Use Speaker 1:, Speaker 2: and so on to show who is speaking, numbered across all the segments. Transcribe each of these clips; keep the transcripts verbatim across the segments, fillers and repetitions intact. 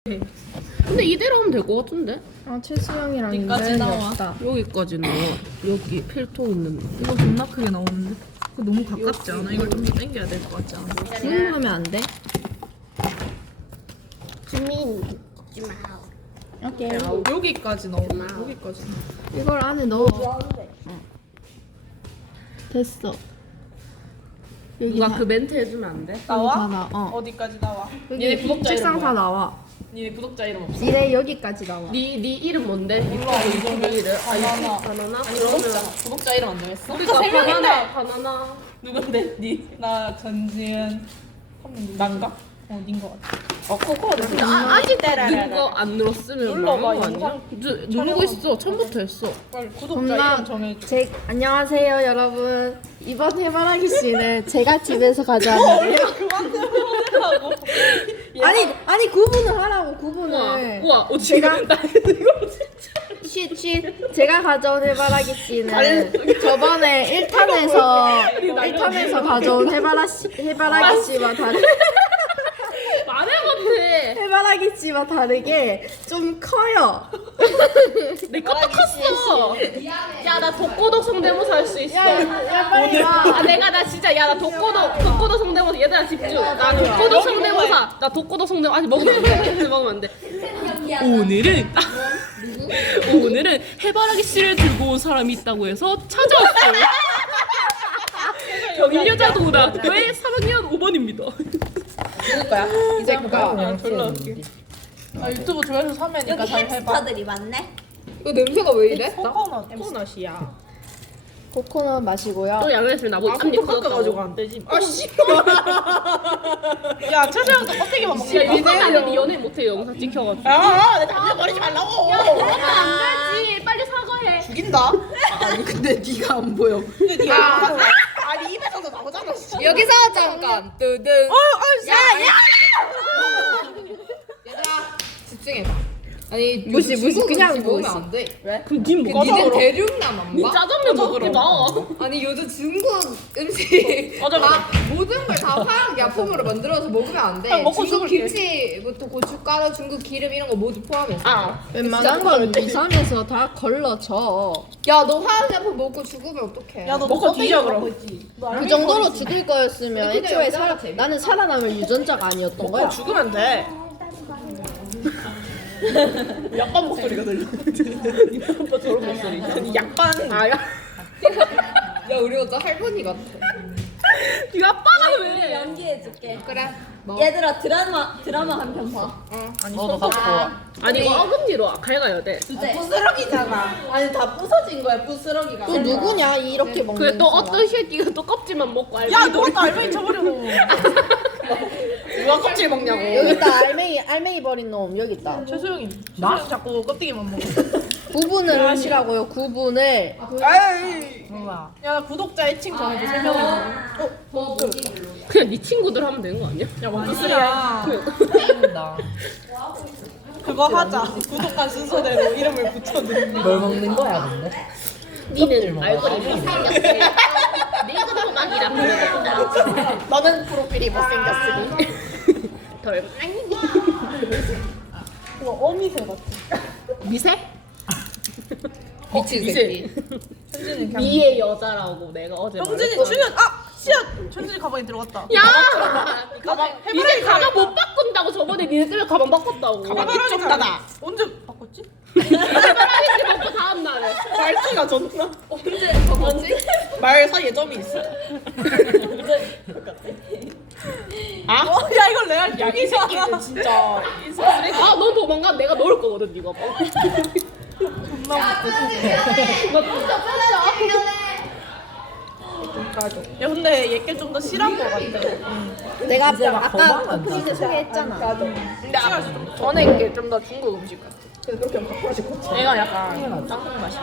Speaker 1: 근데 이대로 하면 될 것 같은데?
Speaker 2: 아 최수영이랑
Speaker 3: 여기까지
Speaker 2: 윤다현이
Speaker 3: 나와.
Speaker 2: 없다.
Speaker 1: 여기까지 나와. 여기 필통 있는
Speaker 3: 이거 존나 크게 나오는데? 그거 너무 가깝지 않아? 이걸 좀 더 당겨야 될 것 같지 않아?
Speaker 2: 줌 하면 안 돼?
Speaker 1: 주민 걷지 마.
Speaker 2: 오케이.
Speaker 3: 여기까지 넣어. 여기까지.
Speaker 2: 이걸 안에 넣어. 어. 됐어. 여기
Speaker 1: 누가
Speaker 2: 다,
Speaker 1: 그 멘트 해주면 안 돼?
Speaker 2: 여기 다
Speaker 3: 나와?
Speaker 2: 나. 어.
Speaker 3: 어디까지 나와?
Speaker 2: 여기
Speaker 1: 얘네 구독자
Speaker 2: 책상
Speaker 1: 이름
Speaker 2: 다
Speaker 1: 뭐야?
Speaker 2: 나와.
Speaker 3: 니네 구독자 이름 없어?
Speaker 2: 니네 여기까지 나와.
Speaker 1: 네, 네 이름 뭔데?
Speaker 3: 몰라,
Speaker 1: 유튜브
Speaker 3: 이거는
Speaker 1: 이름? 아,
Speaker 3: 바나나.
Speaker 1: 유튜브 바나나?
Speaker 3: 아니
Speaker 1: 그러면
Speaker 3: 구독자 구독자 이름 안 정했어?
Speaker 1: 우리가
Speaker 3: 세 명인데.
Speaker 1: 바나나, 바나나.
Speaker 3: 누군데? 니? 나 전지은 난가? 어, 닌 거 같아. 어, 코코가
Speaker 1: 아, 아직 누르고 안 눌렀으면
Speaker 3: 눌러봐,
Speaker 1: 망한 거 아니야?
Speaker 3: 영상
Speaker 1: 누- 누르고 있어. 처음부터 했어.
Speaker 3: 빨리 구독자
Speaker 2: 겁나
Speaker 3: 이름 정해줘.
Speaker 2: 제 안녕하세요 여러분. 이번 해바라기 씨는 제가 집에서 가져왔는데요.
Speaker 3: 그만 들어보내라고.
Speaker 2: 아니 아니 구분을 하라고
Speaker 1: 우와,
Speaker 2: 구분을.
Speaker 1: 우와, 어,
Speaker 2: 제가-
Speaker 1: 지금 나 이거 진짜.
Speaker 2: 쉿, 쉿. 제가 가져온 해바라기 씨는 저번에 일 탄에서 일 탄에서 가져온 해바라 씨, 해바라기 씨와 다르
Speaker 1: 말해 못해.
Speaker 2: 해바라기 씨와 다르게 좀 커요.
Speaker 1: 내 것도 컸어. 야, 나 독고독 성대모사 할 수 있어.
Speaker 2: 야 빨리 와.
Speaker 1: 아, 내가 나 진짜 야, 나 독고독 독고독 성대모사. 얘들아 집중. 나 독고독 성대모사. 나 독고독 성대모사. 아니 먹으면 안 돼. 먹으면 안 돼. 오늘은 오늘은 해바라기 씨를 들고 온 사람이 있다고 해서 찾아왔어요. 경인여자고등학교의 삼 학년 오 번입니다.
Speaker 3: 누구 거야? 이제 거야? 그냥 졸라 웃겨. 아 유튜브 조회수 삼 회니까
Speaker 4: 여기
Speaker 3: 잘 해봐.
Speaker 4: 햄스터들이 많네.
Speaker 1: 이거 냄새가 왜 이래?
Speaker 3: 코코넛.
Speaker 1: 코코넛이야.
Speaker 2: 코코넛 마시고요.
Speaker 1: 또 양념했으면 나보고 앞니 커졌다고.
Speaker 3: 안 되지. 아 씨. 야 최소영도 껍데기만 먹지.
Speaker 1: 야, 이거 하면 네 연애 못해 영상 찍혀가지고.
Speaker 3: 아, 내 담배 버리지 말라고.
Speaker 1: 그러면 안 되지. 빨리 사과해.
Speaker 3: 죽인다.
Speaker 1: 아니 근데 네가 안 보여.
Speaker 3: 근데 네가 아니 입에서도 나오잖아. 씨.
Speaker 2: 여기서 잠깐 뜨든.
Speaker 3: 어, 아, 야, 야.
Speaker 5: 집중해봐. 아니
Speaker 2: 무시, 무시,
Speaker 5: 중국
Speaker 2: 그냥
Speaker 5: 음식 먹으면
Speaker 2: 무시.
Speaker 5: 안 돼.
Speaker 1: 그럼 닌 뭐가
Speaker 5: 니는
Speaker 1: 먹어?
Speaker 5: 대륙남 안
Speaker 1: 니
Speaker 5: 봐?
Speaker 1: 짜장면 먹으러 나.
Speaker 5: 아니 요즘 중국 음식
Speaker 3: 맞아, 맞아.
Speaker 5: 다 모든 걸 다 화학 약품으로 만들어서 먹으면 안 돼.
Speaker 3: 그냥 먹고
Speaker 5: 중국
Speaker 3: 죽을게.
Speaker 5: 김치부터 고춧가루, 중국 기름 이런 거 모두 포함해서.
Speaker 1: 아.
Speaker 2: 웬만한 건 이삼에서 다 걸러져.
Speaker 5: 야 너 화학 약품 먹고 죽으면 어떡해?
Speaker 3: 야, 너
Speaker 1: 먹고 뒤져,
Speaker 3: 그럼.
Speaker 2: 그 정도로 죽을 거였으면
Speaker 5: 근데
Speaker 2: 애초에
Speaker 5: 여자가
Speaker 2: 살
Speaker 5: 재밌다.
Speaker 2: 나는 살아남을 유전자가 아니었던 거야.
Speaker 3: 죽으면 돼. 약반 목소리가 들려. 오빠 저런 목소리. 아니 약반. 아, 야.
Speaker 5: 야 우리 여자 할머니 같아.
Speaker 1: 네가 아빠가 왜?
Speaker 4: 연기해줄게.
Speaker 5: 그래. 뭐?
Speaker 4: 얘들아 드라마 드라마 한 편 봐.
Speaker 3: 아니 너도 갖고 와.
Speaker 1: 아니 이거 어금니로 갈가야 돼.
Speaker 4: 주제.
Speaker 3: 부스러기잖아. 아니 다 부서진 거야 부스러기가.
Speaker 2: 또 누구냐 이렇게 먹는
Speaker 1: 그래 또
Speaker 2: 사람.
Speaker 1: 어떤 새끼가 또 껍질만 먹고 알고.
Speaker 3: 야, 너 또 알맹이 쳐버려고. 누가 껍질 먹냐고.
Speaker 2: 여기 있다 알맹이 알맹이 버린 놈 여기 있다.
Speaker 3: 최소영이. 나 자꾸 껍데기만 먹어.
Speaker 2: 구분을 하시라고요. 구분을.
Speaker 3: 아이. 몰라. 야, 나 구독자 애칭 정해줘. 세 명이. 어,
Speaker 1: 그냥 네 친구들 하면 되는 거 아니야?
Speaker 3: 야, 뭔 소리야. 그거 하자. 구독한 순서대로 이름을 붙여넣는.
Speaker 6: 뭘 먹는 거야 근데?
Speaker 1: 니는 알고리즘 생겼으니 내가 도박이라 부르겠다.
Speaker 2: 너는 프로필이 못생겼으니.
Speaker 1: 덜.
Speaker 3: 와, 어미새 같아.
Speaker 1: 미세?
Speaker 5: 미친
Speaker 1: 미세.
Speaker 5: 새끼.
Speaker 3: 현진이 그냥.
Speaker 1: 미의 여자라고 내가 어제
Speaker 3: 현진이
Speaker 1: 말했거든.
Speaker 3: 출연. 아, 씨앗. 현진이 가방에 들어갔다.
Speaker 1: 야!
Speaker 3: 가방.
Speaker 1: 이제 가방 못 바꾼다고 저번에 니네 때문에 가방 바꿨다고.
Speaker 3: 가방이 좀 닫아. 언제 바꿨지?
Speaker 1: 해바라기 먹고 다음 날에.
Speaker 3: 말투가 좋나?
Speaker 5: 언제 바꿨지?
Speaker 3: 말 사이에 점이 있어. 아? 어, 야 이걸 내가 이 새끼는 진짜.
Speaker 1: 아, 넌 도망가. 내가 넣을 거거든, 니가.
Speaker 3: 존나 못해. 야 근데 얘께 좀 더 실한 거 같아.
Speaker 2: 내가 아까
Speaker 6: 막
Speaker 2: 아까
Speaker 6: 거만한다,
Speaker 2: 오프닝 소개했잖아.
Speaker 1: 근데 아, 전에 게 좀 더 중국 음식 같아.
Speaker 3: 얘가 약간 짱구 맛이.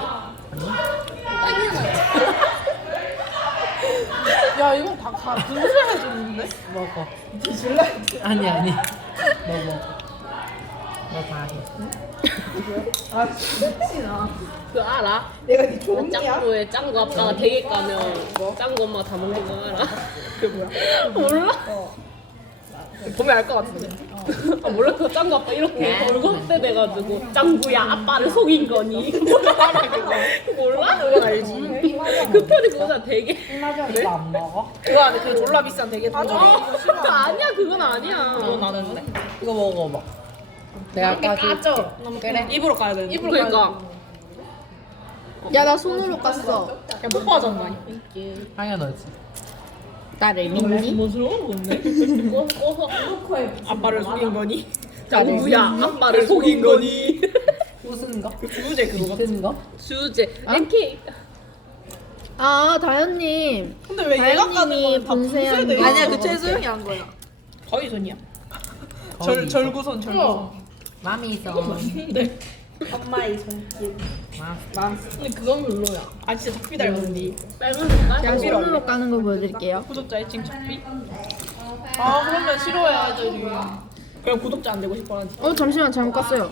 Speaker 3: 야 이건 다 가, 분쇄해줬는데?
Speaker 6: 먹어. 아니 아니. 먹어. 너다 해.
Speaker 1: 그 알아?
Speaker 3: 내가 네 좋은
Speaker 1: 짱구에 짱구 아빠가 대게 까면 짱구 엄마가 다 먹는 거 알아? 그 뭐야? 몰라? 보면 알 것 같은데. 아 몰라 그 짱구 아빠 이렇게 얼굴 확대 돼가지고 짱구야 아빠를 속인 거니 몰라?
Speaker 5: 그건 알지.
Speaker 1: 그 편이 보자 되게
Speaker 6: 이거 안 먹어?
Speaker 5: 그거 안에 그 졸라 비싼 되게 돈.
Speaker 1: 아니야 그건 아니야
Speaker 5: 그건 아는데.
Speaker 6: 이거 먹어봐. 내가 아까 그
Speaker 5: 그래. 입으로 까야 되는데.
Speaker 1: 입으로 그러니까
Speaker 2: 야 나 손으로 깠어.
Speaker 5: 그냥 못 빠졌나?
Speaker 6: 당연하지.
Speaker 2: 나를 믿니?
Speaker 1: 멋스러워 보네 꺼서
Speaker 5: 아빠를 속인 거니?
Speaker 1: 짱구야 아빠를 속인 거니
Speaker 6: 무슨 거?
Speaker 5: 주제 그거 같아.
Speaker 6: 무슨 거?
Speaker 1: 주제 엠케이
Speaker 2: 아 다현님.
Speaker 5: 근데 왜 얘가 까는
Speaker 2: 다현님이
Speaker 5: 거는 다
Speaker 2: 분쇄한
Speaker 5: 분쇄돼?
Speaker 2: 거.
Speaker 5: 아니야
Speaker 2: 그
Speaker 5: 최소영이 한 거야. 거의 손이야. 절 절구손 절구손.
Speaker 6: 마미 있어.
Speaker 4: 엄마의 손길.
Speaker 5: 근데 그건 별로야. 아 진짜 작비 닮았니?
Speaker 1: 빨간 색깔
Speaker 2: 제가 손으로 까는 거 보여드릴게요.
Speaker 5: 구독자 애칭 작비? 아 그러면 싫어해 아들이. 그럼 구독자 안 되고 싶어 하지.
Speaker 2: 어 잠시만 잘못 깠어요.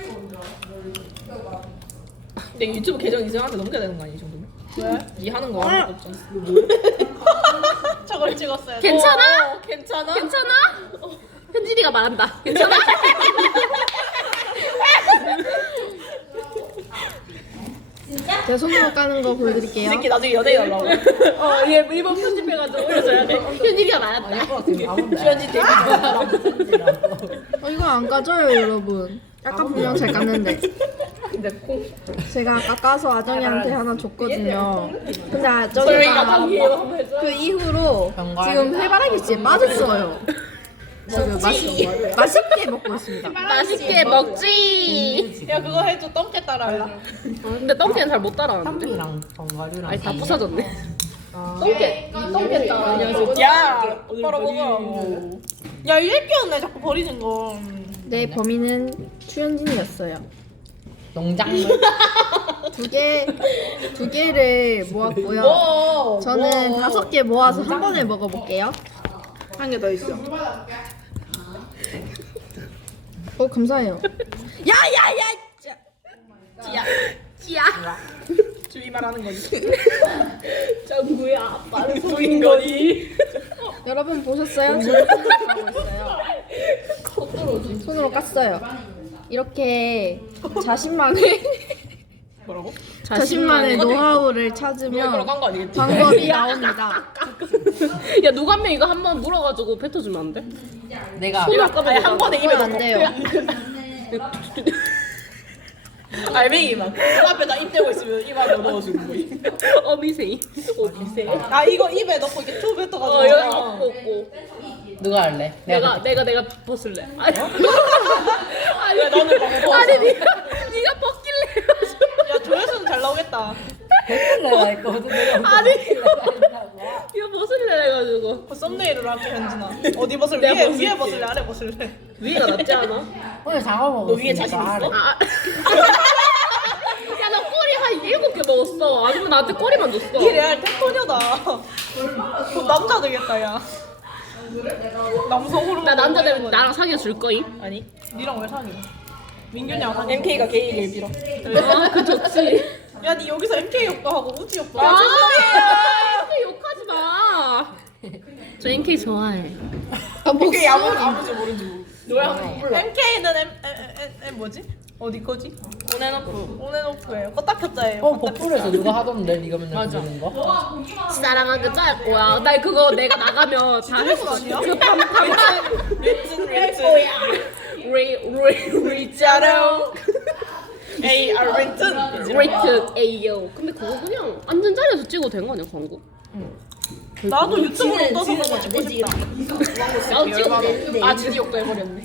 Speaker 5: 근데 유튜브 계정 이승한테 넘겨야 되는 거 아니야 이 정도면? 왜? 이 하는 거 아무것도 없잖아. 저걸 찍었어요.
Speaker 1: 괜찮아?
Speaker 5: 어, 괜찮아?
Speaker 1: 괜찮아? 어, 현진이가 말한다 괜찮아?
Speaker 2: 제가 손으로 까는 거
Speaker 5: 이
Speaker 2: 보여드릴게요.
Speaker 5: 새끼 나중에 연예인 하려고.
Speaker 1: 어얘 일본 편집해가지고 올려줘야 돼 현진이가 말한다
Speaker 5: 주연지 되게
Speaker 2: 어 이거 안 까져요 여러분. 아까 분명 잘 깠는데. 제가 아까 까서 아정이한테 하나 줬거든요. 근데 아정이가 그 이후로 지금 해바라기 씨에 빠졌어요. 지금 맛있, 맛있게 먹고 있습니다.
Speaker 1: 맛있게 먹지
Speaker 5: 야 그거 해줘 똥개 따라할라.
Speaker 1: 어, 근데 똥개는 잘 못 따라하는데
Speaker 6: 탕비랑 견과류랑.
Speaker 1: 아니 다 부서졌네 똥개 똥개 따라
Speaker 5: 야 똑바로 먹어. 야 일기였네 자꾸 버리는 거.
Speaker 2: 네 범인은 추현진이었어요.
Speaker 6: 농작물.
Speaker 2: 두 개, 두 개를 모았고요. 저는 다섯 개 모아서 한 번에 먹어볼게요.
Speaker 5: 한 개 더 있어.
Speaker 2: 어 감사해요.
Speaker 1: 찌야 찌야
Speaker 5: 주의 말하는 거지.
Speaker 1: 짱구야 아빠를 속인 거니
Speaker 2: 여러분 보셨어요? 지금 손으로 까고 있어요. 손으로 깠어요. 이렇게 자신만의
Speaker 5: 뭐라고?
Speaker 2: 자신만의 노하우를
Speaker 5: 이거랑
Speaker 2: 찾으면
Speaker 5: 깐거 아니겠지?
Speaker 2: 방법이 나옵니다.
Speaker 1: 야 누가 한 명 이거 한 번 물어가지고 뱉어주면 안 돼?
Speaker 6: 내가
Speaker 5: 입에 아니 한 번에 입에
Speaker 2: 그건 안 돼요.
Speaker 5: 알맹이만 그 앞에다 입 대고 있으면 입 안에 넣어주는 거지.
Speaker 1: 어미생 어미생
Speaker 5: 아 이거 입에 넣고 이렇게 툭 뱉어가지고.
Speaker 1: 어 여기 먹고 없고
Speaker 6: 누가 할래?
Speaker 1: 내가 내가 내가 벗을래 아니 아니
Speaker 5: 왜 너는 벗어?
Speaker 1: 아니 네가 네가 벗길래
Speaker 5: 야 조회수는 잘 나오겠다.
Speaker 6: 내가 했거든. 내가
Speaker 1: 아니 이거 이거 벗을래 해가지고
Speaker 5: 그 썸네일로 할게 현진아. 어디 벗을
Speaker 1: 내가
Speaker 5: 위에
Speaker 1: 벗을게.
Speaker 5: 위에 벗을래 아래 벗을래?
Speaker 1: 위에가 낫지 않아?
Speaker 6: 오늘 장어 먹었어.
Speaker 5: 너 위에 자신 있어?
Speaker 1: 아. 야, 나 꼬리 한 일곱 개 먹었어. 아줌마 나한테 꼬리만 줬어.
Speaker 5: 이 레알 텍토녀다. 그 남자 되겠다 야. 남성 호르몬.
Speaker 1: 나 남자 되면 나랑 사귀어 줄 거임?
Speaker 5: 아니 니랑 왜 사귀어? 민균이랑 사귀어. 엠케이가 게이를 빌어.
Speaker 1: 아, 그 좋지.
Speaker 5: 야 니 여기서 엠케이 오빠 하고 우지 오빠.
Speaker 1: 아, 엠케이 욕하지 마. 저 엠케이 좋아해.
Speaker 5: 엠케이 아무 아무지 모르지 뭐. 노래 한번 불러. 엠케이는 엠, 엠, 엠, 엠 뭐지? 어디 거지?
Speaker 1: 오네노프.
Speaker 5: 오네노프예요. 껐다켰자예요.
Speaker 6: 어 버풀에서 누가 하던데 네가 맨날 부르는 거?
Speaker 1: 사랑하게 짤 거야. 나 그거 내가 나가면 다 했어.
Speaker 5: 아니야?
Speaker 1: 그 반, 반반.
Speaker 5: 린슨 린슨.
Speaker 1: 리, 리, 리자로.
Speaker 5: 에이 아 린슨.
Speaker 1: 레이트 에이요. 근데 그거 그냥 앉은 자리에서 찍어도 된 거 아니야, 광고?
Speaker 5: 나도 유튜브로 떠서 그거 찍고 싶다.
Speaker 1: 나도 찍었대. 아, 지디욕도 해버렸네.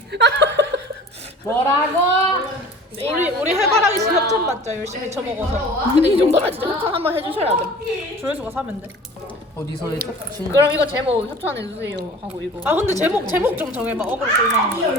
Speaker 6: 뭐라고?
Speaker 5: 우리 우리 해바라기 씨 협찬 받자 열심히 쳐먹어서.
Speaker 1: 근데 이 정도면 진짜 협찬 한번 해주셔야 돼.
Speaker 5: 조회수가 사면 돼.
Speaker 6: 어디서 했어? 중.
Speaker 1: 그럼 이거 제목 협찬해주세요 하고 이거.
Speaker 5: 아 근데 제목 제목 좀 정해봐. 어그로 끌만한 거.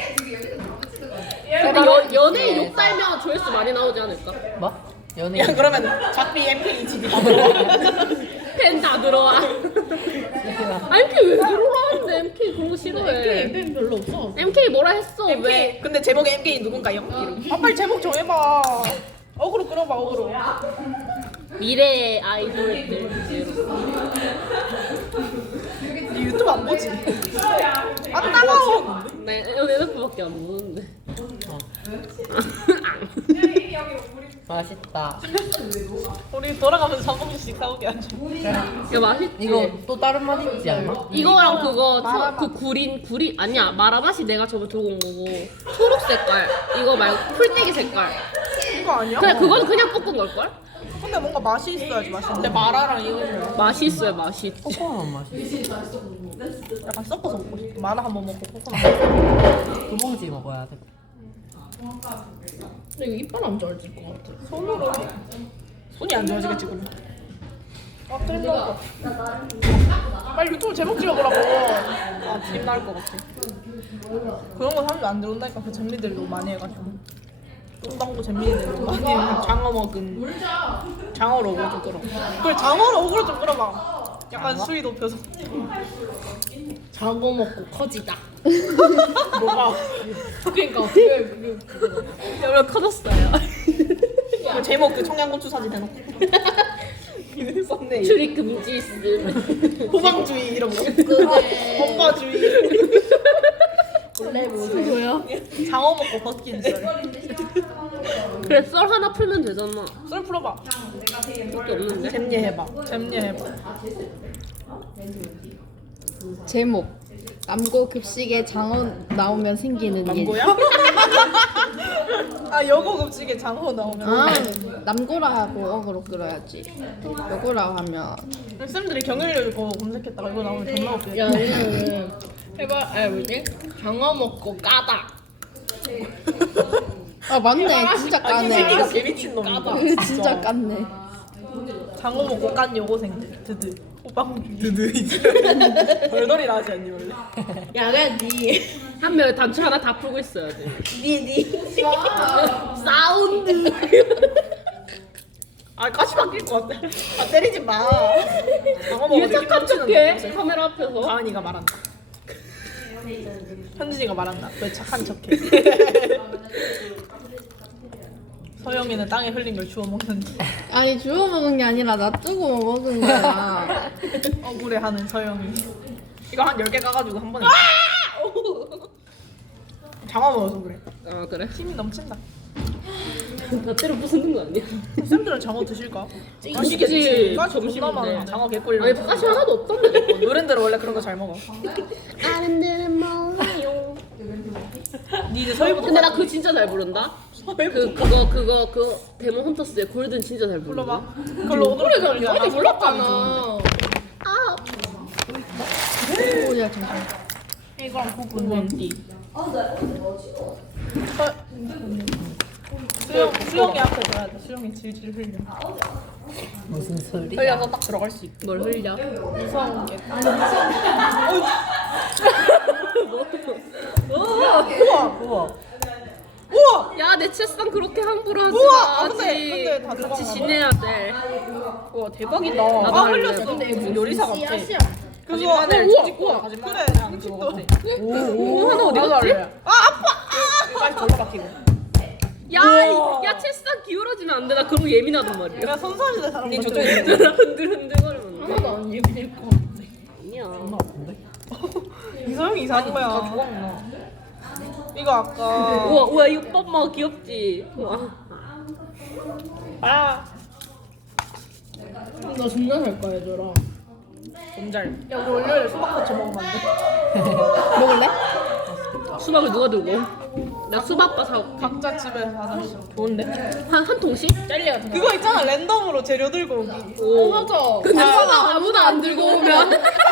Speaker 1: 근데 여, 연예인 욕 달면 조회수 많이 나오지 않을까?
Speaker 6: 뭐?
Speaker 5: 야
Speaker 6: 연예인.
Speaker 5: 그러면 작비 엠케이 지디 다 들어와.
Speaker 1: 팬 다 들어와. 아, 엠케이 왜 들어오라는데? 엠케이 그런 거 싫어해. 엠케이 별로 없어. 엠케이 뭐라 했어?
Speaker 5: 엠케이
Speaker 1: 왜?
Speaker 5: 근데 제목에 엠케이 누군가요? 이름. 아 빨리 제목 정해봐. 어그로 끌어봐 어그로.
Speaker 1: 미래의 아이돌들.
Speaker 5: 니 유튜브 안 보지? 아 따가워.
Speaker 1: 나 에너프밖에 안 먹는데.
Speaker 6: 맛있다.
Speaker 5: 우리 돌아가면서 한 봉지씩 사오게 하자.
Speaker 1: 이거 맛있지?
Speaker 6: 이거 또 다른 맛 있지 않아?
Speaker 1: 이거랑 그거 초, 그 구린 구리 아니야 마라맛이 내가 저번에 들고 온 거고 초록 색깔 이거 말고 풀떼기 색깔
Speaker 5: 이거 아니야?
Speaker 1: 그냥 그거는 그냥 볶은 걸걸?
Speaker 5: 근데 뭔가 맛이 있어야지 맛있는데.
Speaker 3: 근데 마라랑 이거
Speaker 1: 맛이 있어야 맛이 있지.
Speaker 6: 코코넛 맛이.
Speaker 5: 약간 섞어서 먹고 싶어. 마라 한번 먹고 코코넛.
Speaker 6: 두 봉지 먹어야 돼.
Speaker 2: 근데 이거 이빨 안 좋아질 것 같아.
Speaker 5: 손으로. 손이 안 좋아지겠지 그럼. 아 틀려. 빨리 유튜브 제목 지어보라고. 아 집 나올 것 같아. 그런 거 사람들 안 들어온다니까 그 잼미들 너무 많이 해가지고. 똥방구 잼미들 너무 많이 해. 장어 먹은. 장어로 오글 좀 끌어. 그래 장어로 오글 좀 끌어봐. 약간 수위 높여서.
Speaker 2: 장어 먹고 커지다.
Speaker 5: 뭐가?
Speaker 2: 그러니까 그게 그게 그거.
Speaker 1: 여러분 커졌어요.
Speaker 5: 그 제목 그 청양고추 사진 해놓고. 이거 썼네.
Speaker 1: 출입 금지 있음.
Speaker 5: 호방주의 이런 거. 엄마주의.
Speaker 2: 원래 뭐야?
Speaker 5: 장어 먹고 벗긴 썰.
Speaker 1: 그래 썰 하나 풀면 되잖아.
Speaker 5: 썰 풀어봐.
Speaker 1: 그렇게 없는데?
Speaker 5: 잼예 해봐. 잼예 해봐.
Speaker 2: 제목 남고 급식에 장어 나오면 생기는 일.
Speaker 5: 남고야? 아 여고 급식에 장어 나오면.
Speaker 2: 아 남고라 하고 어그로 끌어야지. 여고라 하면
Speaker 5: 쌤들이 경일열 거 검색했다가 이거 나오면 존나 웃겨.
Speaker 2: 야 왜냐면 해봐 아 뭐지? 장어 먹고 까다. 아 맞네 진짜
Speaker 5: 아, 이 새끼가
Speaker 2: 까네.
Speaker 5: 개미친 놈이다.
Speaker 2: 진짜 깠네.
Speaker 5: 장어 먹고 깐 여고생들. 드드. 호빵 드드 이제. 별놀이 나지 않니 원래?
Speaker 2: 야가 니.
Speaker 1: 한 명이 단추 하나 다 풀고 있어야 돼.
Speaker 2: 니 니.
Speaker 1: 사운드.
Speaker 5: 아 까시 바뀔 것 같아. 아 때리지 마. 장어 먹어.
Speaker 1: 왜 착한 척해? 카메라 앞에서.
Speaker 5: 가은이가 말한다. 현진이가 말한다. 왜 착한 척해? 서영이는 땅에 흘린 걸 주워 먹는데
Speaker 2: 아니 주워 먹은 게 아니라 놔두고 먹은 거야.
Speaker 5: 억울해하는 서영이. 이거 한 열 개 까가지고 한 번에. 장어 먹어서 그래.
Speaker 1: 아 그래?
Speaker 5: 힘이 넘친다.
Speaker 1: 나 때려 부수는 거 아니야?
Speaker 5: 쌤들은 장어 드실까?
Speaker 1: 드시겠지.
Speaker 5: 가시 존나
Speaker 1: 점심인데.
Speaker 5: 많아. 장어 개꿀.
Speaker 1: 아니 가시 하나도 없던데.
Speaker 5: 어른들은 원래 그런 거 잘 먹어.
Speaker 1: 어른들은 몰라요.
Speaker 5: 니 이제 서희부터
Speaker 1: 근데 나 그거 진짜 잘 부른다. 그 그거 그거 그 데몬 헌터스의 골든 진짜 잘 부른다.
Speaker 5: 불러봐. 그걸로 오늘 그래
Speaker 2: 어제 몰랐잖아.
Speaker 1: 아
Speaker 2: 오야 잠깐.
Speaker 5: 이거랑 부분 웬디. 수영 수영이 앞에 둬야 돼. 수영이 질질 흘려.
Speaker 6: 무슨 소리?
Speaker 5: 흘려서 딱 들어갈 수 있게.
Speaker 1: 뭘 흘려?
Speaker 5: 무서운 게.
Speaker 6: 우와 우와.
Speaker 5: 우와.
Speaker 1: 야 내 책상 그렇게 함부로 하지
Speaker 5: 우와!
Speaker 1: 마.
Speaker 5: 아, 근데- 근데 다 들어간
Speaker 1: 같이
Speaker 5: 거야.
Speaker 1: 지내야 돼.
Speaker 5: 우와 대박이다.
Speaker 1: 나도
Speaker 5: 아
Speaker 1: 할래.
Speaker 5: 흘렸어. 근데 무슨 요리사 같아.
Speaker 1: 그거
Speaker 5: 거짓말을
Speaker 1: 우와,
Speaker 5: 조직고
Speaker 1: 우와.
Speaker 5: 거짓말 그래 음식도.
Speaker 1: 오, 하나 어디 갔지?
Speaker 5: 아 아파. 아 이빨 졸라 박히고.
Speaker 1: 야, 이- 야 책상 기울어지면 안 돼. 나 그런 거 예민하단 말이야.
Speaker 5: 내가 손사시대 사람 같아.
Speaker 1: 흔들 흔들거리면 안 돼.
Speaker 2: 하나도 안 예민할 것 같아.
Speaker 1: 아니야.
Speaker 5: 이서영이 이상한 거야. 이거 아까.
Speaker 1: 우와 우와 이 오빠 엄마 귀엽지. 우와.
Speaker 5: 아
Speaker 2: 나 존나 잘 거야 얘들아.
Speaker 5: 존잘. 야 우리 월요일에 수박 같이 먹으면 안 돼?
Speaker 2: 먹을래?
Speaker 1: 수박을 누가 들고? 나 수박바 사올게.
Speaker 5: 각자 집에서 하자. 좋은데?
Speaker 1: 한, 한 통씩?
Speaker 5: 젤리 같은 거. 그거 있잖아 랜덤으로 재료 들고 오기.
Speaker 1: 오.
Speaker 2: 맞아.
Speaker 1: 근데 수박 아무도 안 들고 오면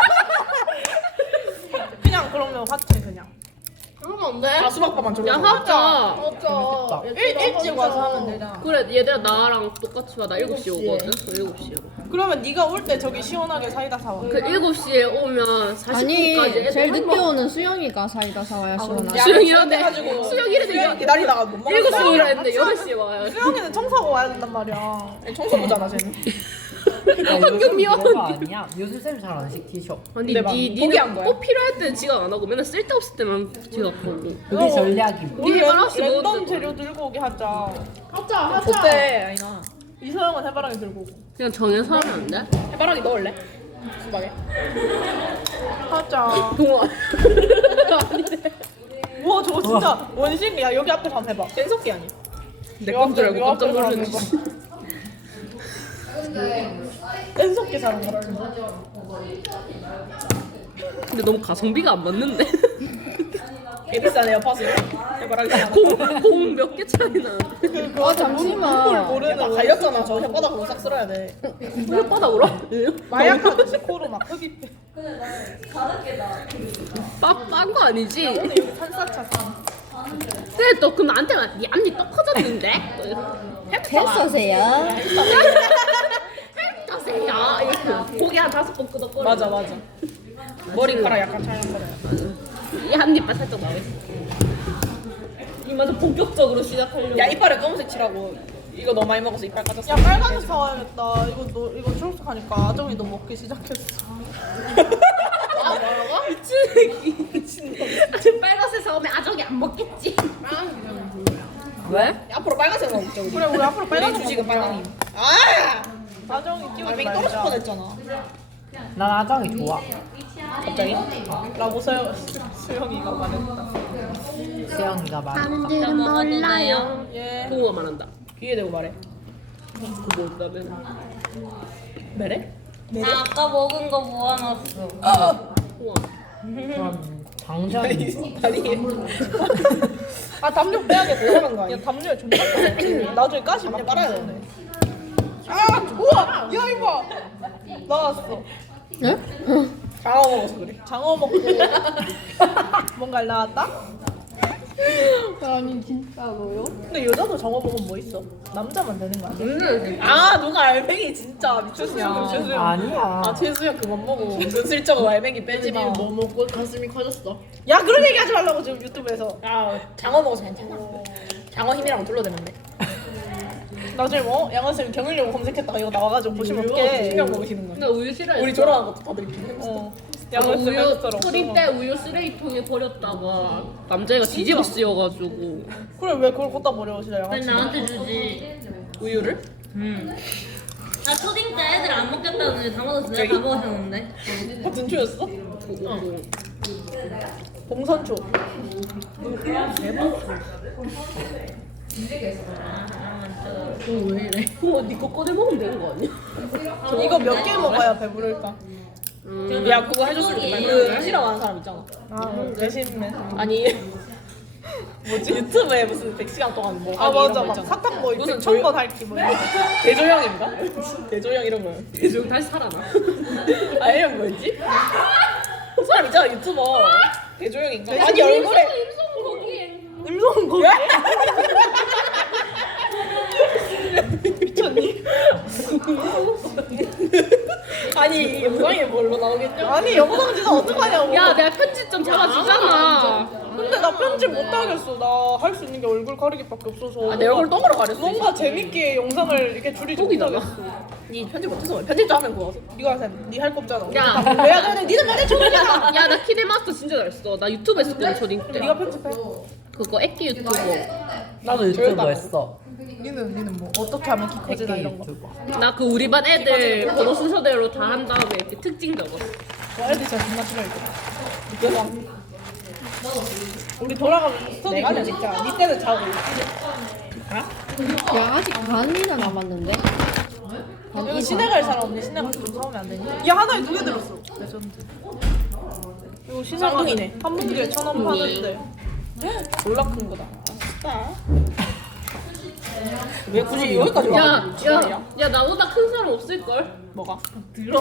Speaker 5: 그냥 그러면 화채 그냥.
Speaker 2: 그러면 안 돼?
Speaker 5: 아 수박밥만 졸라.
Speaker 1: 야
Speaker 5: 먹어.
Speaker 1: 하자.
Speaker 2: 맞아.
Speaker 5: 일 일찍 와서 하면 되잖아.
Speaker 1: 그래 얘들아 나랑 똑같이 와. 나 일곱 시에 오거든. 나 일곱 시에 와.
Speaker 5: 그러면 네가 올 때 저기 시원하게 사이다 사와.
Speaker 1: 그 일곱 시에 오면 사십
Speaker 2: 아니
Speaker 1: 분까지
Speaker 2: 제일 늦게 오는 수영이가 사이다 사와야 시원하지.
Speaker 1: 수영이라는데
Speaker 5: 해가지고
Speaker 1: 수영이라는데
Speaker 5: 기다리다가 못 먹었다.
Speaker 1: 일곱 시에 오라 했는데 여덟 시에 와요.
Speaker 5: 수영이는 청소하고 와야 된단 말이야. 청소부잖아 쟤는.
Speaker 6: 요즘 그거 아니야? 요즘 쌤 잘 안 시키셔.
Speaker 1: 아니
Speaker 5: 근데 막
Speaker 1: 니
Speaker 5: 포기한
Speaker 1: 니는
Speaker 5: 거야?
Speaker 1: 꼭 필요할 때는 지각 안 하고 맨날 쓸데없을 때만 지각하고.
Speaker 6: 그게 전략임.
Speaker 1: 우리
Speaker 5: 우리
Speaker 1: 해바라기
Speaker 5: 랜- 랜덤
Speaker 1: 먹었는데.
Speaker 5: 재료 들고 오게 하자.
Speaker 2: 하자 하자.
Speaker 5: 어때? 아니나. 이서영은 해바라기 들고 오고.
Speaker 1: 그냥 정해서 하면 안 돼?
Speaker 5: 해바라기 넣을래? 수박에. 하자.
Speaker 1: 동원. 아닌데.
Speaker 5: 우와 저거 진짜 원신이야. 여기 앞에서 한번 해봐. 뗀석기 아니?
Speaker 1: 내건 줄 알고 깜짝 놀랐네.
Speaker 5: 뗀석기 사람 같은 거.
Speaker 1: 근데 너무 가성비가 안 맞는데.
Speaker 5: 개 비싸네요 파스. 해바라기 하나.
Speaker 1: 공몇 개 차이 나는데.
Speaker 5: 그거
Speaker 2: 아, 잠시만.
Speaker 5: 모르는 거 갈렸잖아. 저 혓바닥으로 싹 쓸어야 돼.
Speaker 1: 혓바닥으로?
Speaker 5: 마약하듯이 코로 막 흡입해.
Speaker 1: 빡빡거 아니지?
Speaker 5: 오늘 여기 산싹 찼어.
Speaker 1: 근데 또 그 나한테만 네 앞니 또 커졌는데?
Speaker 2: 됐어세요.
Speaker 1: 떠세요. 고개 한 다섯 번 끄덕거려.
Speaker 5: 맞아 맞아. 머리카락 약간 촬영거려.
Speaker 1: 이 앞니빨 살짝 나와 있어. 이마저 본격적으로 시작하려고.
Speaker 5: 야 이빨에 검은색 칠하고. 이거 너무 많이 먹어서 이빨 까졌어. 야 빨간색 사와야겠다. 이거 너 이거 초록색하니까 아정이 너 먹기 시작했어.
Speaker 1: 아 뭐라고? 미친 미친. 빨간색 사오면 아정이 안 먹겠지.
Speaker 6: 왜?
Speaker 5: 앞으로 빨간색 먹자 우리. 그래 우리 앞으로 빨간색 주식은 빨강이. 아! 아정이 끼우지 말자. 떨어질 뻔했잖아.
Speaker 6: 난 아정이 좋아.
Speaker 5: 갑자기? 라고 서영 수영이가 말했다.
Speaker 6: 수영이가 말했다.
Speaker 2: 사람들은 몰라요.
Speaker 5: 예.
Speaker 1: 고구마 말한다.
Speaker 5: 귀에 대고 말해.
Speaker 1: 그 뭐다면
Speaker 5: 매래?
Speaker 4: 나 아까 먹은 거 모아놨어.
Speaker 1: 우와.
Speaker 6: 그럼 장전이
Speaker 5: 다리에. 아 담요 빼야겠다. 야 담요에 존나 빼야지. 나중에 가시 막 빨아야 되네. 아! 우와! 야 이봐! 나왔어.
Speaker 2: 네?
Speaker 5: 장어 먹어서 그래. 장어 먹고 뭔가 나왔다?
Speaker 2: 아니 진짜로요?
Speaker 5: 근데 여자도 장어 먹으면 뭐 있어? 남자만 되는 거 아니야?
Speaker 1: 음.
Speaker 5: 아 누가 알맹이 진짜 미쳤어. 최수영.
Speaker 6: 아니야.
Speaker 5: 아 최수영 그만 먹어. 무슨 슬쩍 알맹이 빼지 마.
Speaker 1: 뭐 먹고 가슴이 커졌어.
Speaker 5: 야 그런 얘기 하지 말라고 지금 유튜브에서. 아 장어 먹어서 괜찮아. 장어 힘이랑 둘러대는데. 나중에 뭐 양원쌤 경일용 검색했다가 이거 나와가지고 보시면 어떡해. 신경 먹으시는 거야.
Speaker 1: 나 우유 싫어했어.
Speaker 5: 우리 졸업한 것도 다들 이렇게 했어.
Speaker 1: 아,
Speaker 5: 양원쌤
Speaker 1: 우유
Speaker 5: 헬스처럼.
Speaker 1: 스크린 때 우유 쓰레기통에 버렸다가 남자애가 뒤집어 씌워가지고
Speaker 5: 그래 왜 그걸 걷다 버려 진짜
Speaker 4: 왜
Speaker 5: 양원쌤.
Speaker 4: 나한테 주지?
Speaker 5: 우유를?
Speaker 4: 나 초딩 때 애들 안 먹겠다는데 다 먹었어. 내가 다 먹었었는데.
Speaker 5: 같은 초였어? 봉선초.
Speaker 1: 왜 이래? 우와 니거 꺼내 먹으면 되는 거 아니야?
Speaker 5: 이거 몇 개 먹어야 배부를까?
Speaker 1: 음.
Speaker 5: 야 그거 해줬을 때
Speaker 4: 그
Speaker 5: 싫어하는 사람 있잖아. 아 대신맨. 아니 뭐지 유튜브에 무슨 백 시간 동안 뭐 아 맞아 막 사탕 뭐 무슨 천번 할기 뭐 대조영인가? 대조영 이런 거.
Speaker 1: 대중 다시 살아나.
Speaker 5: 아 이름 뭐였지? 사람 있잖아 유튜버 대조영인가? 아니 얼굴에
Speaker 1: 임성 거기에.
Speaker 5: 음성 거기? 미쳤니? 아니 영상이 뭘로 나오겠냐? 아니 영상 지사 어떡하냐고.
Speaker 1: 야 내가 편집 좀 잡아주잖아.
Speaker 5: 근데 나 편집 못하겠어. 나 할 수 있는 게 얼굴 가리기밖에 없어서.
Speaker 1: 아, 내 얼굴 똥으로 가렸어,
Speaker 5: 뭔가 재밌게 영상을 이렇게 줄이지
Speaker 1: 똥이잖아.
Speaker 5: 못하겠어. 니 편집 못해서 편집 좀 하면 그거. 네가 해. 니할 거 없잖아.
Speaker 1: 야.
Speaker 5: 왜 해야 되네? 니는 말해 줘야
Speaker 1: 야 나 키네마스터 진짜 잘했어. 나 유튜브 했었거든 초딩 때.
Speaker 5: 네가 편집해.
Speaker 1: 그거 애기 유튜버.
Speaker 6: 나도 유튜브 했어.
Speaker 5: 니는 니는 뭐 어떻게 하면 키 커지나
Speaker 6: 애기
Speaker 5: 이런 거.
Speaker 6: 유튜버.
Speaker 1: 나 그 우리 반 애들 번호 순서대로 다 한 다음에 이렇게 특징 적었어.
Speaker 5: 와 애들 진짜 존나 싫어 이거. 이거 우리 돌아가면 스토리 내가 진짜 니 때는 자고.
Speaker 2: 야 아직 반이나 남았는데?
Speaker 5: 여기 시내 갈 사람 없니? 시내 가서 좀 사오면 안 되니? 야 하나에 두 개 들었어. 레전드. 이거 시내 쌍둥이네. 한 봉지에 천 원 파는데. 졸라 큰 거다. 아싸. 왜 굳이 여기까지 와?
Speaker 1: 야, 야, 야 나보다 큰 사람 없을 걸?
Speaker 5: 뭐가?
Speaker 1: 들어.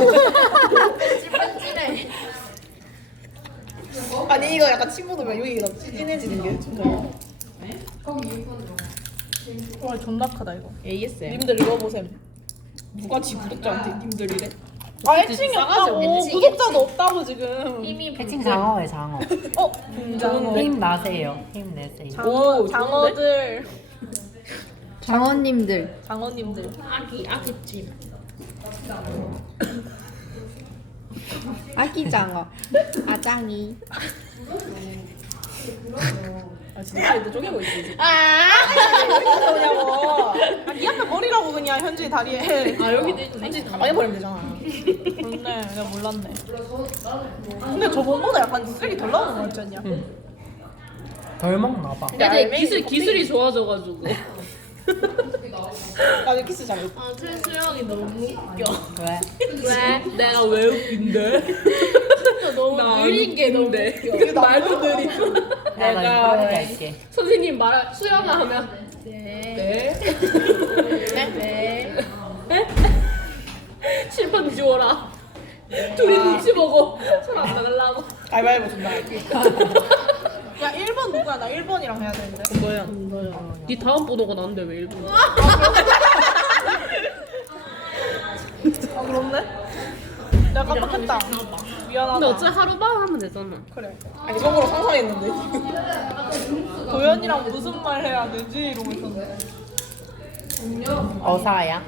Speaker 5: 아니 이거 약간 침 묻으면 여기가 찐해지는 게 진짜. 와 존나 크다 이거.
Speaker 1: 에이에스엠.
Speaker 5: 님들 이거 보셈. 누가 지 구독자한테 님들이래? 아 애칭이 없다고. 구독자도 없다고 지금.
Speaker 4: 이미
Speaker 6: 해칭 장어에 장어.
Speaker 5: 어? 장어.
Speaker 6: 힘 나세요. 힘 내세요.
Speaker 5: 오 장어들.
Speaker 2: 장원님들.
Speaker 5: 장어님들.
Speaker 1: 아기 아기찜.
Speaker 2: 아기 장어. 아장이.
Speaker 5: 아 진짜 이제 쪼개고 있지. 아 어디서 오냐고. 아니 앞에 머리라고 그냥 현지 다리에.
Speaker 1: 아 여기도 있네.
Speaker 5: 현지 가방에 버리면 되잖아. 그렇네 내가 몰랐네. 근데 저번보다 약간 쓰레기 덜 나오는 거 같지 않냐?
Speaker 6: 덜 먹나 봐.
Speaker 1: 애들 기술 기술이 좋아져가지고.
Speaker 5: 나도 키스 잘해.
Speaker 1: 아 최수영이 너무 웃겨.
Speaker 6: 왜?
Speaker 1: 왜? 내가 왜 웃긴데? 진짜 너무 느린 게 너무 웃겨. 말도 느리고.
Speaker 6: 내가 이번에 할게.
Speaker 1: 선생님 말 수영아 하면 네. 네. 네. 칠판 지워라. 둘이 눈치 보고 손 안 나가려고.
Speaker 5: 가위바위보 준다. 야 일 번 누구야? 나 일 번이랑 해야 되는데.
Speaker 1: 너야. 네 다음 번호가 난데 왜 일본?
Speaker 5: 아 그렇네. 내가 깜빡했다. 미안하다.
Speaker 1: 근데 어차피 하루방 하면 되잖아.
Speaker 5: 그래. 아니 속으로 상상했는데. 도현이랑 무슨 말 해야 되지? 이러고 있었는데.
Speaker 6: 어사야.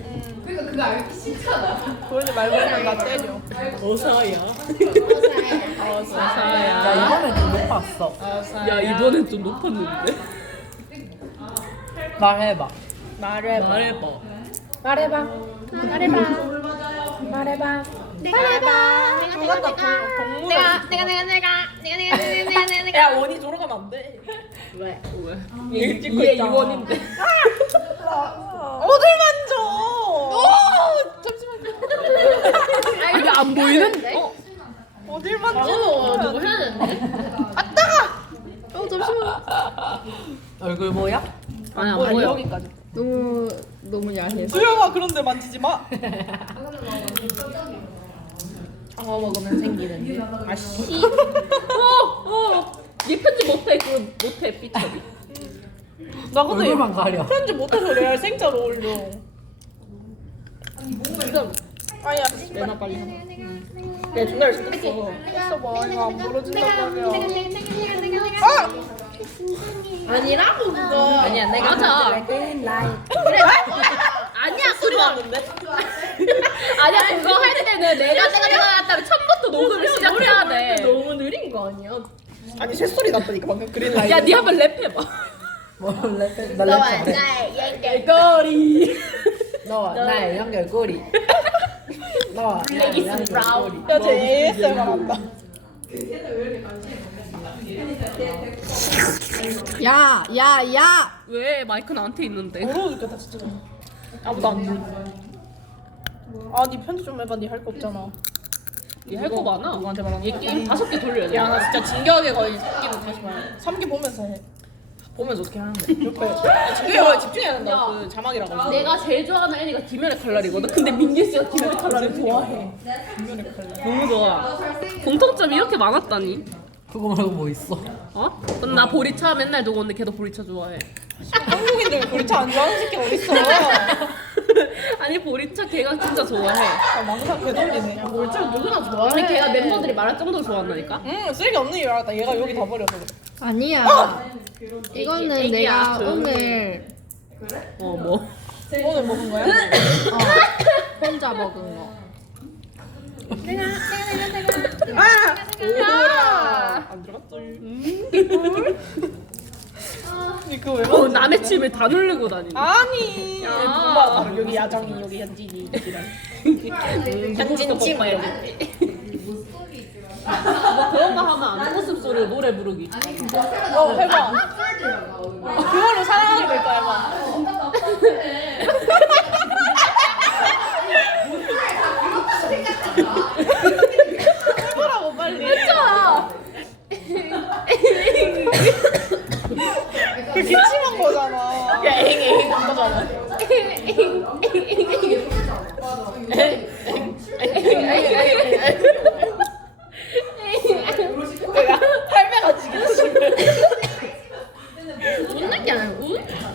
Speaker 5: 도현이 말 걸면 나 때려.
Speaker 1: 어사야.
Speaker 6: 야
Speaker 1: 어사야.
Speaker 6: 이번에 좀 높았어.
Speaker 1: 야 이번엔 좀 높았는데.
Speaker 6: 말해봐.
Speaker 1: 말해봐. 말해봐.
Speaker 2: 말해봐. 말해봐. 말해봐. 말해봐.
Speaker 5: 누가 나 동물원.
Speaker 2: 내가 내가 내가 내가 내가 내가 내가 내가 내가
Speaker 5: 야 원이 졸아가면 안 돼.
Speaker 1: 왜? 왜?
Speaker 5: 얘 찍고
Speaker 1: 얘
Speaker 5: 있잖아.
Speaker 1: 유원인데.
Speaker 5: 어딜 만져?
Speaker 1: 아 이게 안 보이는데? 어?
Speaker 5: 어딜 만져?
Speaker 1: 어 누구 해야 되는데?
Speaker 2: 어 잠시만.
Speaker 6: 얼굴 보여?
Speaker 1: 아니 안
Speaker 5: 뭐야
Speaker 1: 보여.
Speaker 5: 여기까지.
Speaker 2: 너무 너무 야해.
Speaker 5: 수영아 그런데 만지지 마.
Speaker 1: 장어 먹으면 생기는데. 아씨. 어 어. 얘 편집 못해 그 못해 삐처리.
Speaker 5: 나 근데
Speaker 6: 얼굴만 가려.
Speaker 5: 편집 못해서 레알 생짜로 올려.
Speaker 1: 지금
Speaker 5: 아니야.
Speaker 1: 내놔 빨리.
Speaker 5: 야 존나 열심히 했어. 했어 봐. 이거 안 부러진단 말이야.
Speaker 2: 아니라고 그거.
Speaker 1: 아니야 내가 맞아. 아니야
Speaker 5: 소리
Speaker 1: 그거.
Speaker 5: 나는데?
Speaker 1: 아니야 그거 할 때는 내가 내가 내가 했다면 처음부터 녹음을 시작해야 돼.
Speaker 2: 너무 느린 거 아니야?
Speaker 5: 아니 쇳소리 났다니까 방금 그린 라인.
Speaker 1: 야니 한번 랩해봐.
Speaker 6: 뭐 랩? 나
Speaker 2: 너와
Speaker 6: 랩.
Speaker 2: 나의 연결.
Speaker 1: 거리.
Speaker 6: 너와 나의 연결고리. 너와 나의 연결고리.
Speaker 5: 야쟤 에이에스엠알 한다.
Speaker 2: 야, 야, 야.
Speaker 1: 왜 마이크 나한테 있는데?
Speaker 5: 더러워 죽겠다 진짜. 아무도 안 들. 아니 편집 좀 해봐. 니 할 거 없잖아.
Speaker 1: 얘 할 거 많아.
Speaker 5: 누구한테 말하는
Speaker 1: 얘
Speaker 5: 거야?
Speaker 1: 게임 다섯 개 돌려야 돼.
Speaker 5: 야 나 진짜 진격에 거의 삼기는 다시 봐야 돼. 삼기 보면서 해.
Speaker 1: 보면서 어떻게 하는데?
Speaker 5: 옆에. 진격에 거의 집중해야 된다. 그 자막이라고.
Speaker 1: 내가 제일 좋아하는 애니가 김연의 칼날이거든. 근데 민규 씨가 김연의 칼날을 좋아해.
Speaker 5: 김연의 칼날.
Speaker 1: 너무 좋아. 공통점이 이렇게 많았다니.
Speaker 6: 그거 말고 뭐 있어?
Speaker 1: 어? 근데 나 보리차 맨날 두고 오는데 걔도 보리차 좋아해.
Speaker 5: 한국인들 보리차 안 좋아하는 새끼 어딨어?
Speaker 1: 아니 보리차 걔가 진짜 좋아해.
Speaker 5: 아 망상 개돌리네.
Speaker 1: 보리차 누구나 좋아해. 아니 걔가 멤버들이 말할 정도로 좋아한다니까.
Speaker 5: 응 쓰레기 없는 줄 알았다. 얘가 여기 다 버려서 그래.
Speaker 2: 아니야. 이거는
Speaker 1: 애기, 애기야,
Speaker 2: 내가
Speaker 1: 조용히
Speaker 2: 오늘
Speaker 1: 어 뭐.
Speaker 5: 오늘 먹은 거야?
Speaker 2: 어, 혼자 먹은 거.
Speaker 5: 아! 오라! 안 들어갔어. 이거 왜
Speaker 1: 어
Speaker 5: 먹지?
Speaker 1: 남의 침을 다 누르고 다니네.
Speaker 5: 아니.
Speaker 1: 야.
Speaker 5: 누가 여기 야정이 여기 현진이 이런. 현진치 뭐 이런.
Speaker 1: 뭐 그런 거 하면 안 모습 소리로 노래 부르기.
Speaker 5: 어 해봐. 그걸로 사랑하게 될까 해봐. 해보라고 빨리.
Speaker 1: 했잖아.
Speaker 5: 그 기침한 거잖아. 야 엥엥 한 거잖아. 내가 할매가 지겠지.
Speaker 1: 웃는 게 아니고.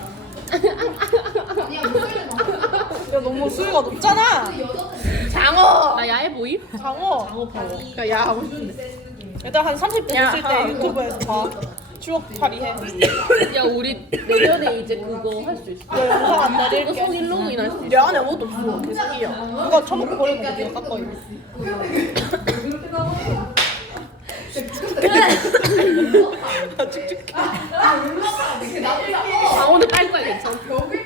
Speaker 5: 야 너무 수위가 높잖아.
Speaker 1: 장어. 나 야해 보임?
Speaker 5: 장어.
Speaker 1: 장어 파워.
Speaker 5: 야, 야 하고 싶은데. 일단 한 삼십 대 됐을 때 유튜브에서 봐. 추억팔이 해.
Speaker 1: 야 우리 내년에 이제 그거 할 수 있어.
Speaker 5: 야 영상 안
Speaker 1: 이거
Speaker 5: 날릴게.
Speaker 1: 성인롱인 할 수 있어.
Speaker 5: 내 안에 아무것도 없어. 개새끼야. 누가 처먹고 버리는 거 네가 깎아 이거. 아 축축해.
Speaker 1: 장어는 깔 거야 괜찮아.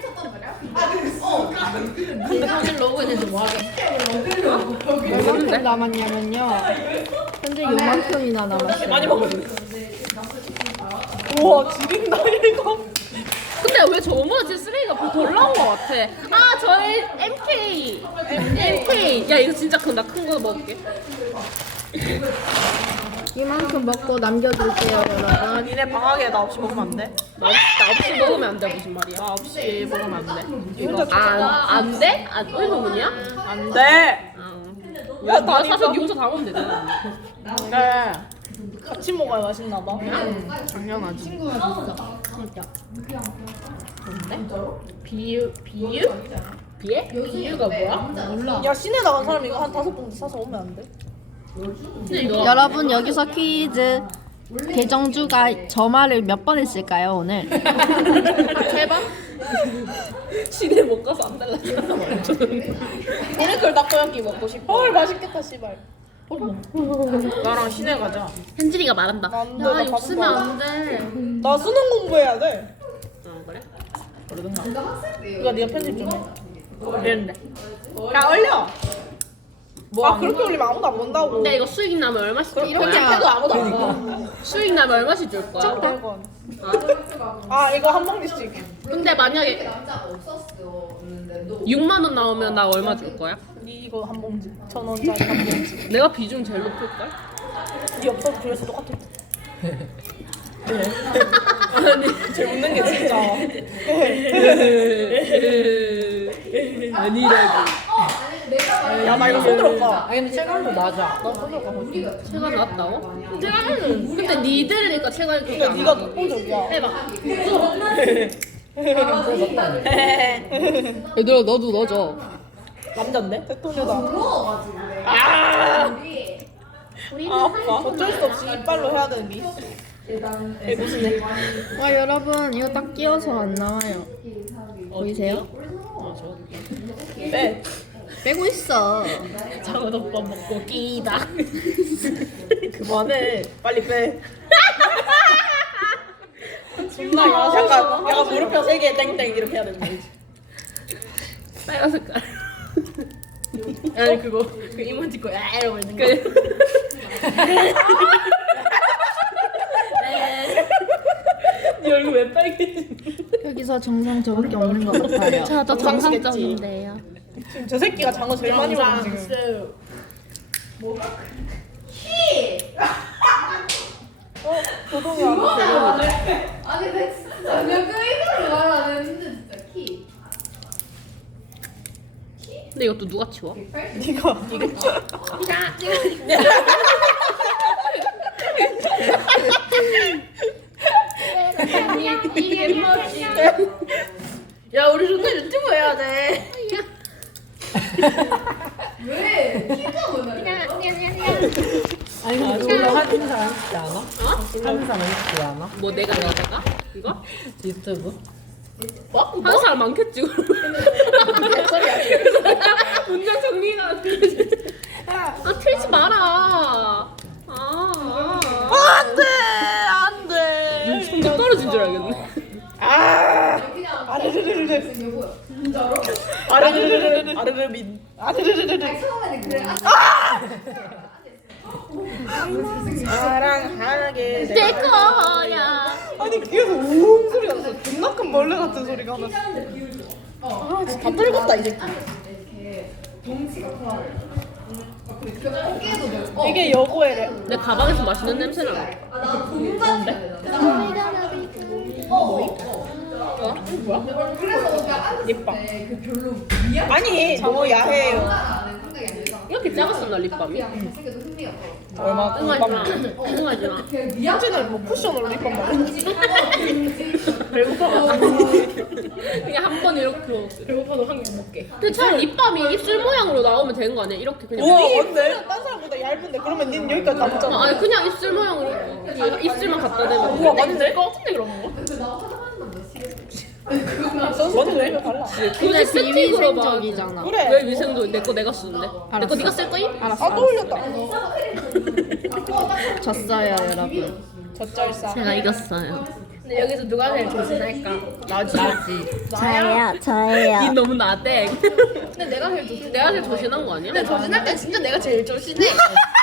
Speaker 1: 근데 사실 로그인해서 뭐하게?
Speaker 2: 얼마큼 남았냐면요. 현재 요만큼이나 남았어요.
Speaker 5: 많이 먹었어. 우와 지린다 이거.
Speaker 1: 근데 왜 저번에 쓰레기가 덜 나온 것 같아? 아 저희 엠케이 엠케이 야 이거 진짜 큰나 큰 거 먹을게.
Speaker 2: 이만큼 먹고 남겨둘게요 여러분.
Speaker 5: 니네 방학에 나 없이 먹으면 안 돼?
Speaker 1: 나, 없- 나 없이 먹으면 안 돼 무슨 말이야?
Speaker 5: 나 없이 먹으면 안 돼.
Speaker 1: 이거 안안 돼? 안 의문이야?
Speaker 5: 안 돼.
Speaker 1: 야,
Speaker 5: 야,
Speaker 1: 나
Speaker 5: 다리
Speaker 1: 사실
Speaker 5: 봐.
Speaker 1: 니 혼자 다 먹으면 되잖아.
Speaker 5: 네. 같이 먹어야 맛있나 봐.
Speaker 1: 당연하지. 비유 비유? 비에? 비유가 뭐야?
Speaker 5: 야 시내 나간 사람 이거 한 다섯 봉지 사서 오면 안 돼?
Speaker 1: 근데 이거
Speaker 2: 여러분 여기서 퀴즈. 개정주가 저 말을 몇 번 했을까요 오늘?
Speaker 1: 세 번? 시내 못 가서 안 달라졌어.
Speaker 5: 보리클 닭고양기 먹고 싶어. 헐 맛있겠다 씨발. 나랑 시내 가자.
Speaker 1: 현진이가 말한다.
Speaker 5: 안 돼,
Speaker 1: 야
Speaker 5: 나
Speaker 1: 욕
Speaker 5: 바쁜
Speaker 1: 쓰면
Speaker 5: 거야.
Speaker 1: 안 돼.
Speaker 5: 나 수능 공부해야 돼.
Speaker 1: 어 그래?
Speaker 5: 이거 네가 편집 좀 해. 그랬는데. 야 얼려. 아 그렇게 올리면 아무도 안 본다고.
Speaker 1: 근데 이거 수익 나면 얼마씩 줄
Speaker 5: 이렇게
Speaker 1: 거야?
Speaker 5: 해도 아무도 안 봐.
Speaker 1: 수익 나면 얼마씩 줄 거야?
Speaker 5: 백 원. 아 이거 한 봉지씩.
Speaker 1: 근데 만약에 육만 원 나오면 나 얼마 줄 거야?
Speaker 5: 니 이거 한 봉지. 천 원짜리 한 봉지.
Speaker 1: 내가 비중 제일 높을 걸?
Speaker 5: 니 없어도 그래서 똑같아.
Speaker 1: 아니
Speaker 5: 쟤 웃는 게 진짜.
Speaker 1: 아니라고.
Speaker 5: 야 나 이거 손으로 까.
Speaker 6: 아니 근데 체감도 맞아.
Speaker 5: 나 손으로 까. 근데
Speaker 1: 체가 났다고? 체가는 근데 니들이니까 체가 이렇게 안
Speaker 5: 네가
Speaker 1: 나고.
Speaker 5: 독보적이야.
Speaker 1: 해봐.
Speaker 2: 얘들아 너도 넣어줘.
Speaker 5: 남잔데? 대토녀다. 아! 아 아파. 어쩔 수 없이 이빨로 해야 되는 미. 무슨
Speaker 2: 와 여러분 이거 딱 끼워서 안 나와요. 보이세요?
Speaker 5: 빼.
Speaker 2: 빼고 있어.
Speaker 1: 장어덮밥 먹고 끼다.
Speaker 5: 그만해. 빨리 빼. 존나 약간 약간 무릎뼈 세 개 땡땡 이렇게 해야 된다.
Speaker 1: 빨간 색깔.
Speaker 5: 아니 그거 그 이모티콘 야 이러고 있는 거.
Speaker 1: 네 얼굴 왜 빨개지?
Speaker 2: 여기서 정상 저밖에 없는 것 같아요.
Speaker 1: 저도
Speaker 5: 정상적인데요. 지금 저 새끼가 장어 제일 많이 먹는 지금. 어 도동이 안 왔어.
Speaker 7: 아니 나 진짜 몇 일부러 말 안 했는데 진짜 키.
Speaker 1: 근데 이것도 누가 치워?
Speaker 5: 네가 네가.
Speaker 1: 이게 뭐지?
Speaker 5: 야 우리 존나 유튜브 해야 돼.
Speaker 7: 왜? 키가 뭐냐?
Speaker 6: 아니 근데 이거 하는 사람 있지 않아? 하는 사람 있지 않아?
Speaker 1: 뭐 내가 내가? 이거?
Speaker 6: 유튜브?
Speaker 1: 뭐? 하는 사람 많겠지. 문장 정리가 안 돼. 아 틀지 마라. 아. 아.
Speaker 5: 안돼 안돼.
Speaker 1: 손도 떨어진 줄 알겠네.
Speaker 5: 아르르르르
Speaker 7: 여보야.
Speaker 5: 아르르르르 아르르민 아르르르르.
Speaker 7: 아니 처음에는 그래. 아!
Speaker 5: 사랑하게
Speaker 1: 내 거야.
Speaker 5: 아니 귀에서 우웅 소리가 났어. 존나 큰 벌레 같은 소리가 났어. 아 진짜 다 떨궜다 이 새끼.
Speaker 7: 이렇게 덩치가 커. 어깨도 넓어.
Speaker 5: 이게 여고애래.
Speaker 1: 내 가방에서 맛있는 냄새 나.
Speaker 7: 아나 공간인데. 어? 뭐야? 그래서 내가
Speaker 5: 립밤.
Speaker 7: 앉을 때 그 별로 미안.
Speaker 5: 아니 너무 야해요.
Speaker 7: 나는 생각이 안 들어.
Speaker 1: 이렇게 작았었나 립밤이?
Speaker 7: 그냥 잘생겨도 흥미가 없어.
Speaker 5: 얼마
Speaker 1: 응하지 마. 응하지 마.
Speaker 7: 그냥 미안.
Speaker 5: 현진은 뭐 쿠션으로 립밤 바르지?
Speaker 1: 그냥 한 번 이렇게. 배고파도 한 개 먹게. 근데 차라리 립밤이 입술 모양으로 나오면 되는 거 아니야? 이렇게 그냥.
Speaker 5: 우와 뭔데? 딴 사람보다 얇은데 그러면 닌 여기까지
Speaker 1: 어,
Speaker 5: 남잖아.
Speaker 1: 아니 그냥 입술 모양으로 그 입술만 갖다 대면.
Speaker 5: 우와 맞네? 거 같은데 그런 거?
Speaker 7: 나 화장하는 건 몇시겠지?
Speaker 5: 맞네? 달라.
Speaker 2: 근데
Speaker 1: 굳이 세팅으로
Speaker 2: 비위생적이잖아.
Speaker 5: 그래.
Speaker 1: 왜 위생도 내 거 내가 쓰는데? 내 거 네가 쓸 거임?
Speaker 2: 알았어.
Speaker 5: 아 떠올렸다.
Speaker 2: 졌어요 여러분.
Speaker 5: 젖잘싸.
Speaker 1: 제가 이겼어요.
Speaker 5: 근데 여기서 누가 제일 조신할까?
Speaker 6: 나지. 나지.
Speaker 2: 저예요 저예요.
Speaker 1: 니 너무 나대.
Speaker 5: 근데 내가 제일 조신.
Speaker 1: 내가 제일 조신한 거 아니야?
Speaker 5: 근데 조신할 때 진짜 내가 제일 조신해.